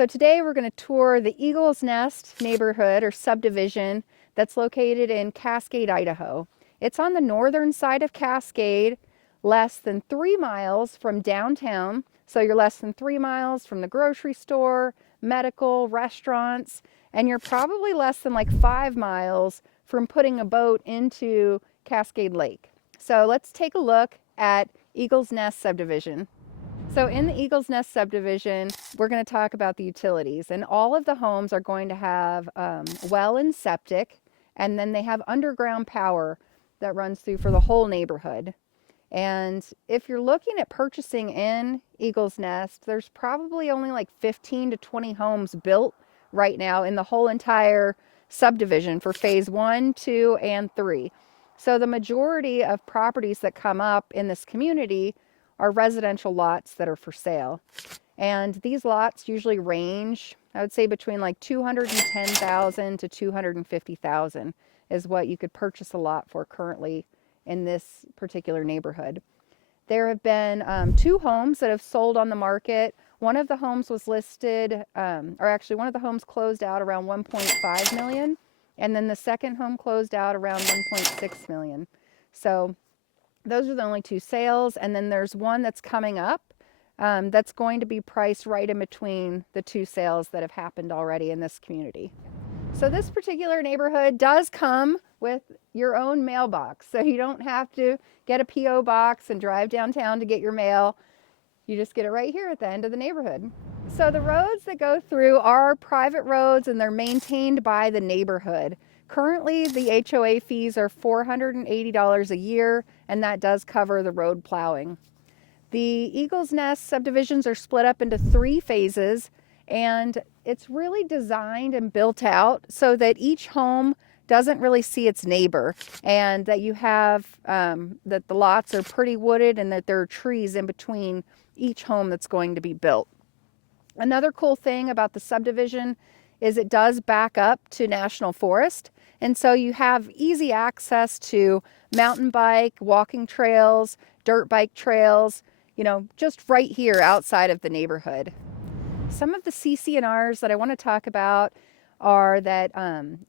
So today we're going to tour the Eagle's Nest neighborhood or subdivision that's located in Cascade, Idaho. It's on the northern side of Cascade, less than 3 miles from downtown. So you're less than 3 miles from the grocery store, medical, restaurants, and you're probably less than like 5 miles from putting a boat into Cascade Lake. So let's take a look at Eagle's Nest subdivision. So in the Eagle's Nest subdivision, we're going to talk about the utilities, and all of the homes are going to have well and septic, and then they have underground power that runs through for the whole neighborhood. And if you're looking at purchasing in Eagle's Nest, there's probably only like 15 to 20 homes built right now in the whole entire subdivision for phase 1, 2, and 3. So the majority of properties that come up in this community are residential lots that are for sale. And these lots usually range, I would say, between like $210,000 to $250,000 is what you could purchase a lot for currently in this particular neighborhood. There have been 2 homes that have sold on the market. One of the homes was listed, or actually one of the homes closed out around $1.5 million, and then the second home closed out around $1.6 million. So those are the only 2 sales, and then there's one that's coming up that's going to be priced right in between the 2 sales that have happened already in this community. So this particular neighborhood does come with your own mailbox, so you don't have to get a P.O. box and drive downtown to get your mail. You just get it right here at the end of the neighborhood. So the roads that go through are private roads, and they're maintained by the neighborhood. Currently, the HOA fees are $480 a year, and that does cover the road plowing. The Eagle's Nest subdivisions are split up into 3 phases, and it's really designed and built out so that each home doesn't really see its neighbor, and that you have that the lots are pretty wooded and that there are trees in between each home that's going to be built. Another cool thing about the subdivision is it does back up to national forest, and so you have easy access to mountain bike, walking trails, dirt bike trails, just right here outside of the neighborhood. Some of the CC&Rs that I want to talk about are that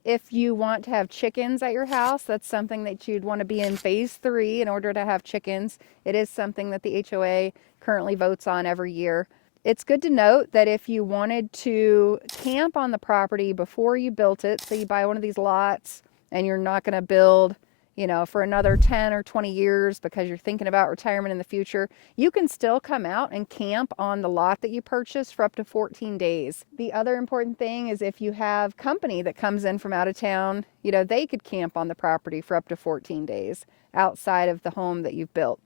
if you want to have chickens at your house, that's something that you'd want to be in phase 3 in order to have chickens. It is something that the HOA currently votes on every year. It's good to note that if you wanted to camp on the property before you built it, so you buy one of these lots and you're not going to build, for another 10 or 20 years because you're thinking about retirement in the future, you can still come out and camp on the lot that you purchased for up to 14 days. The other important thing is if you have company that comes in from out of town, they could camp on the property for up to 14 days outside of the home that you've built.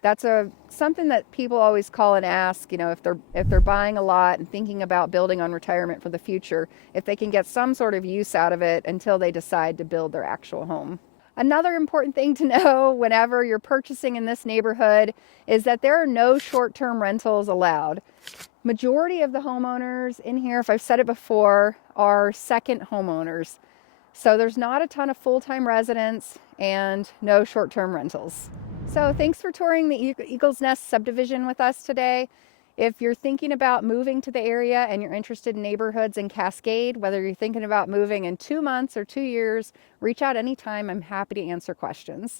That's something that people always call and ask, if they're buying a lot and thinking about building on retirement for the future, if they can get some sort of use out of it until they decide to build their actual home. Another important thing to know whenever you're purchasing in this neighborhood is that there are no short-term rentals allowed. Majority of the homeowners in here, if I've said it before, are second homeowners. So there's not a ton of full-time residents and no short-term rentals. So thanks for touring the Eagle's Nest subdivision with us today. If you're thinking about moving to the area and you're interested in neighborhoods in Cascade, whether you're thinking about moving in 2 months or 2 years, reach out anytime. I'm happy to answer questions.